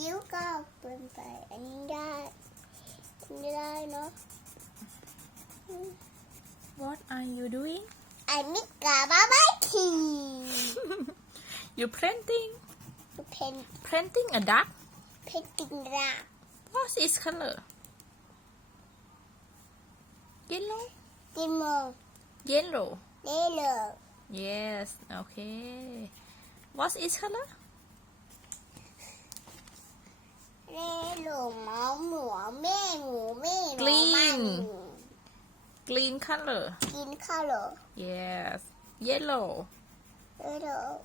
you go, Brimper, and I, and I know. What are you doing? I'm key. You're painting. Paint, Painting a duck. painting duck. What's its color? Yellow. Yellow. Yellow. yellow, Yes. Okay. What's its color? Green. Green color. Green color. Yes. Yellow. Yellow.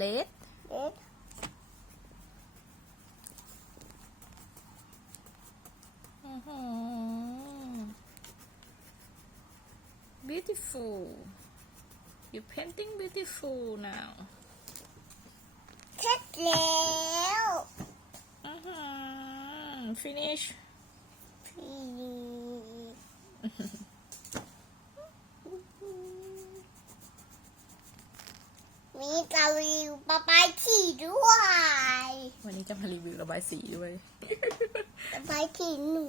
Red. Red. Mm -hmm. Beautiful. You're painting beautiful now. Chocolate. One finish. มีกาวิวประบายสีด้วย วันนี้จะมารีวิวระบายสีด้วยระบายสีหนู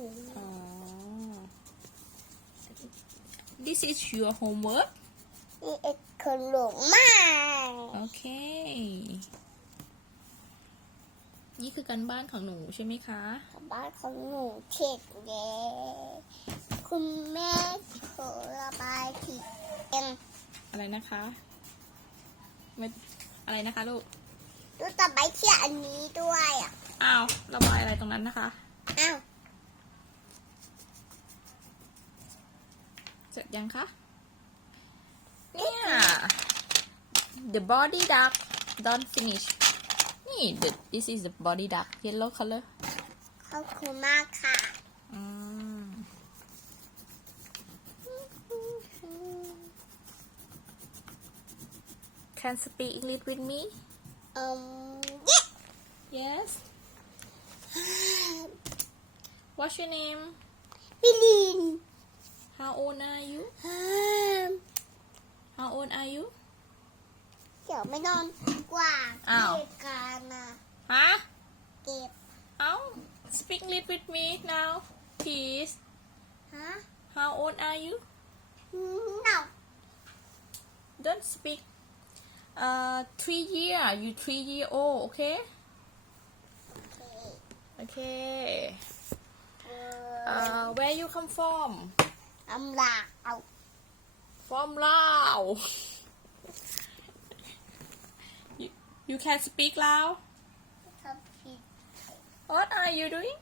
This is your homework นี่เอ็กซ์คนหลงมาก Okay นี่คือการบ้านของหนูใช่ไหมคะกาบ้านของหนูเข็ดเย้คุณแม่ขอระบายผิดเอง อะไรนะคะไม่อะไรนะคะลูกลูกระบายเขียอันนี้ด้วยอ่ะอ้าว ระบายอะไรตรงนั้นนะคะ อ้าว เสร็จยังคะ เนี่ย the body d a r k don't finish นี่ the this is the body duck yellow color Thank you mm. Can speak English with me อืม um, yes what's your name วิลิน how old are you Um, how old are you เขียวไม่นอนกว่าอาเการนะฮะเก็บเอา speak l i t with me now please ฮะ how old are you no าว don't speak uh three year you three year old okay okay okay uh, uh where you come from อำลาเอา from Lao You can speak loud. What are you doing?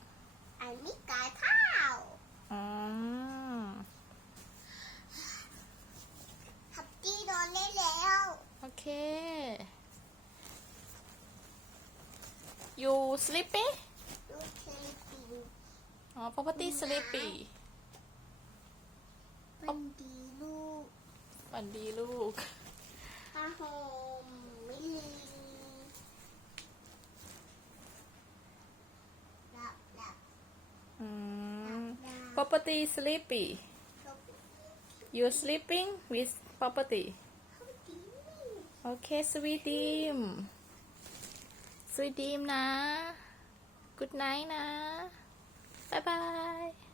I'm นนี้กายข้าวอ Happy นอนได้แล้ว Okay You sleepy? ดูเทลิปิงอ๋อ property sleepy ฝันดีลูกฝันดีลูกผ้าห่มไม่ลืม property sleepy you sleeping with property okay sweet dream sweet dream นะ good night นะ bye bye